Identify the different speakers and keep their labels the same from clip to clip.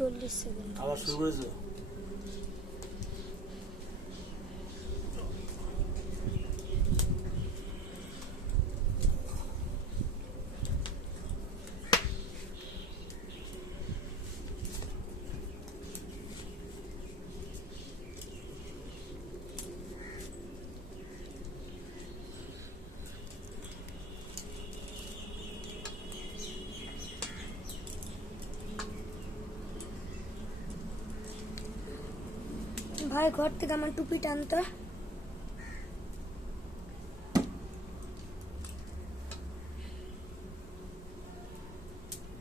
Speaker 1: চল্লিশ সেকেন্ড।
Speaker 2: আবার শুরু করেছ?
Speaker 1: ভাই, ঘর থেকে আমার টুপি টানতো।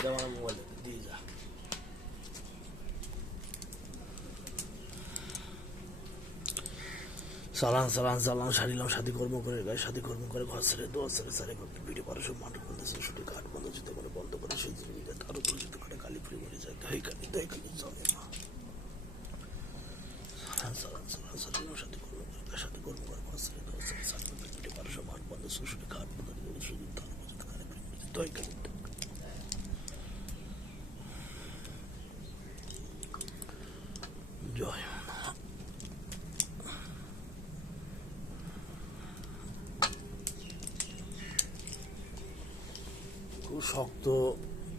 Speaker 2: দাও আমার মোবাইলে দিয়ে যা। সালাম সালাম সালাম সারিলাম সাথী কর্ম করে, গায়ে সাথী কর্ম করে, ঘর ছেড়ে দোয়া ছেড়ে, সারে করতে ভিডিও পারে সব মাঠে বন্ধ ছুটি কাঠ বন্ধ জুতো করে বন্ধ করে সেই জীবিকা তার উপরে জুতো করে কালি ফুলি মরে যায়। দই কালি দই কালি জমে না খুব শক্ত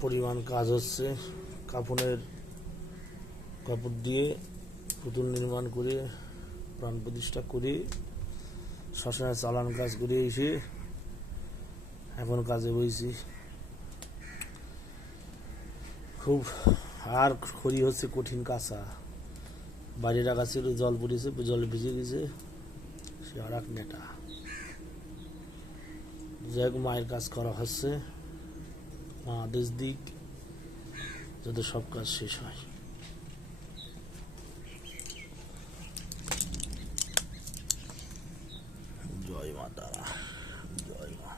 Speaker 2: পরিমাণ কাজ হচ্ছে। কাপড়ের কাপড় দিয়ে পুতুল নির্মাণ করে, প্রাণ প্রতিষ্ঠা করে শ্মশানে চালান কাজ করে এসে এখন কাজে বইছি। খুব আর খড়ি হচ্ছে কঠিন কাঁচা। রাখা ছিল জল পড়েছে, জল ভিজে গেছে, সে আর এক নেটা যাই হোক, মায়ের কাজ করা হচ্ছে। মা আদেশ দিক, যাতে সব কাজ শেষ হয়। জয় মা তারা জয় মা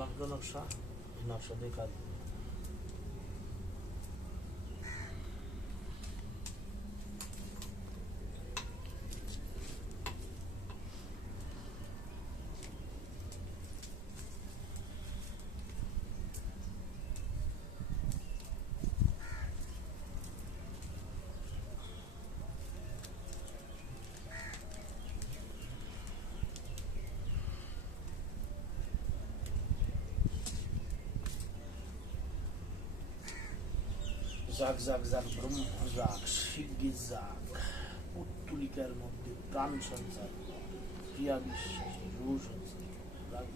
Speaker 2: মাত্র নকশা নকশা দিয়ে কাজ। জাগ জাগ জাগ ব্রহ্ম জাগ শিগগির জাগ পুত্তুলিকার মধ্যে প্রাণ সঞ্চার। ক্রিয়া বিশ্বাসী রূহ সঞ্চার। জাগ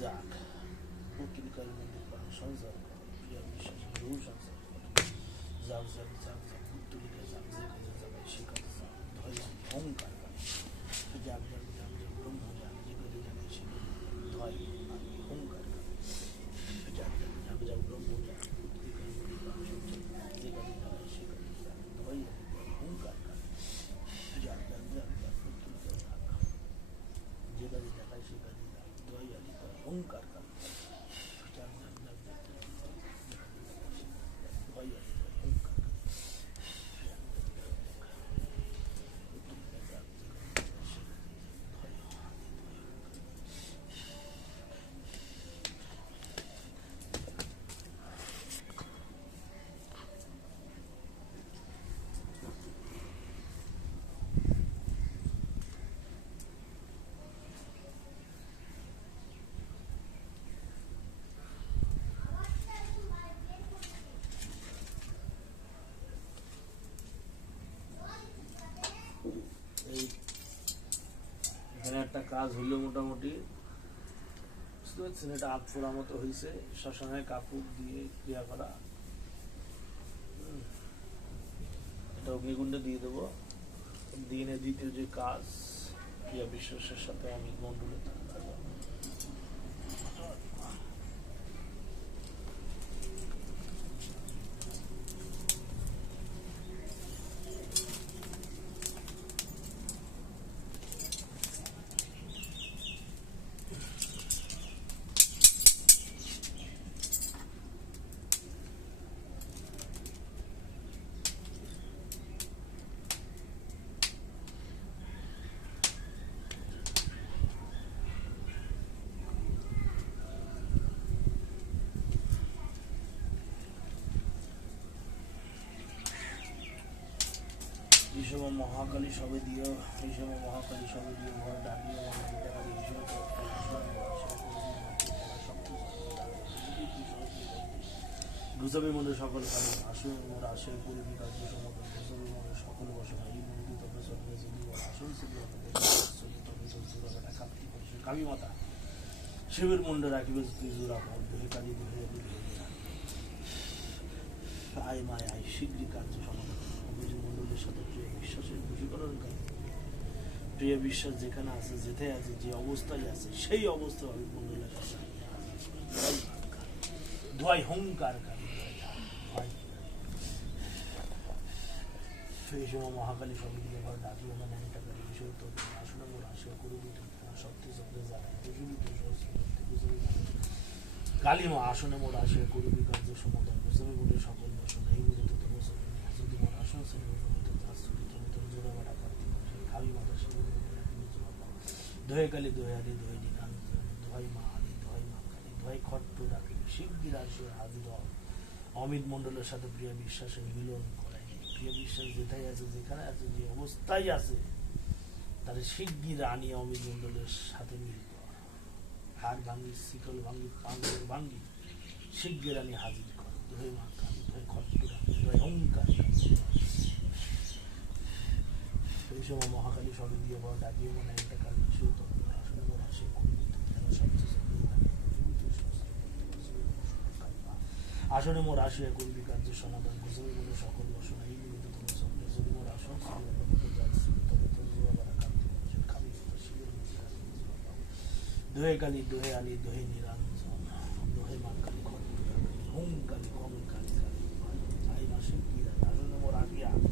Speaker 2: জাগ পুত্তুলিকার মধ্যে প্রাণ সঞ্চার। ক্রিয়া বিশ্বাসী রূহ সঞ্চার জাগ জাগ জাগ জাগ পুত্তুলিকা জাগ জাগ জাগ শিকার জাগ ধয় অহংকার জাগ জাগ জাগ জাগ জাগ ব্রহ্ম জাগ জিগরে জাগ শিকার ধয় অহংকার জাগ জাগ জাগ জাগ জাগ ব্রহ্ম জাগ পুত্তুলিকার মধ্যে প্রাণ সঞ্চার কর। জিগরে জাগ শিকার জাগ ধয় অহংকার জাগ জাগ জাগ জাগ জাগ পুত্তুলিকা জাগ যেখানে দেখায় সেখানে যাক দোয়াই আলি তার অহংকার কাল যাক যাক যাক যাক দোয়াই আলি তার অহংকার কাল একটা কাজ হইল মোটামুটি। বুঝতে পারছেন? এটা আপ ফোড়া মতো হয়েছে শ্মশানে কাপড় দিয়ে ক্রিয়া করা। এটা অগ্নিকুণ্ডে দিয়ে দেবো। দিনে দ্বিতীয় যে কাজ, ক্রিয়া বিশ্বাসের সাথে আমি মন্ডলে এই সময় মহাকালী সবে দিও এই মহাকালী সবে দিও ঘর ডাকিও মহাকালী ঈশ্বর গুজবের মধ্যে সকল কালে আসন মোর আসে পরিবি কার্য সমাগম গুজবের মধ্যে সকল বসে এই মন্দির তবে সর্বে যদি আসন সিদ্ধি কালী মাতা, শিবের মুন্ডে রাখিবে তুই জোড়া পাল ধরে কালী ধরে আয় মায়, আয়, শীঘ্রই কার্য সমাধান মন্ডলের সাথে প্রিয় বিশ্বাসের প্রিয় বিশ্বাস, যেখানে আছে, যেথায় আছে, যে অবস্থায় আছে, সেই অবস্থা সেই সময় মহাকালী সমিতি ব্যবহার ডাকিও একটা কালী বিষয় তো করে আসনে মোর আসে করবি কার্য সমাধান বুঝবে সকল বসন, এই মুহূর্তে তো বসন যদি মোর আসন শ্রেণি অনুমতি দাস তুমি তুমি তোর জোড়া বাড়া কার্তি কালী মাতা শিব দোহে কালী আলি দোহে দিনান দোহাই মা আলি, দোহাই মা কালী, দোহাই খট্ট ডাকি শিবগির আসে হাজির। অমিত মণ্ডলের সাথে প্রিয় বিশ্বাসের মিলন করাই প্রিয় বিশ্বাস যেটাই আছে, যেখানে আছে, যে অবস্থায় আছে, তার শিগগির আনি অমিত মণ্ডলের সাথে মিল। হাড় ভাঙ্গি শিকল ভাঙ্গি পাঙ্গল ভাঙ্গি শিগগির আনি হাজির কর দোহে মা কালী দোহে খট্ট ডাকি দোহে অহংকার এই সময় মহাকালী সবে দিয়ে বড় ডাকিয়ে মনে একটা কালী শিব তত্ত্ব আসলে মোর আসে করে দিত কেন সবচেয়ে আসনে মোর আসিয়া করবি কার্য সমাধান কুসুমি বলে সকল বসনা এই নিমিত তোমার যদি মোর দোহে কালি, দোহে আলী, দোহে নিরান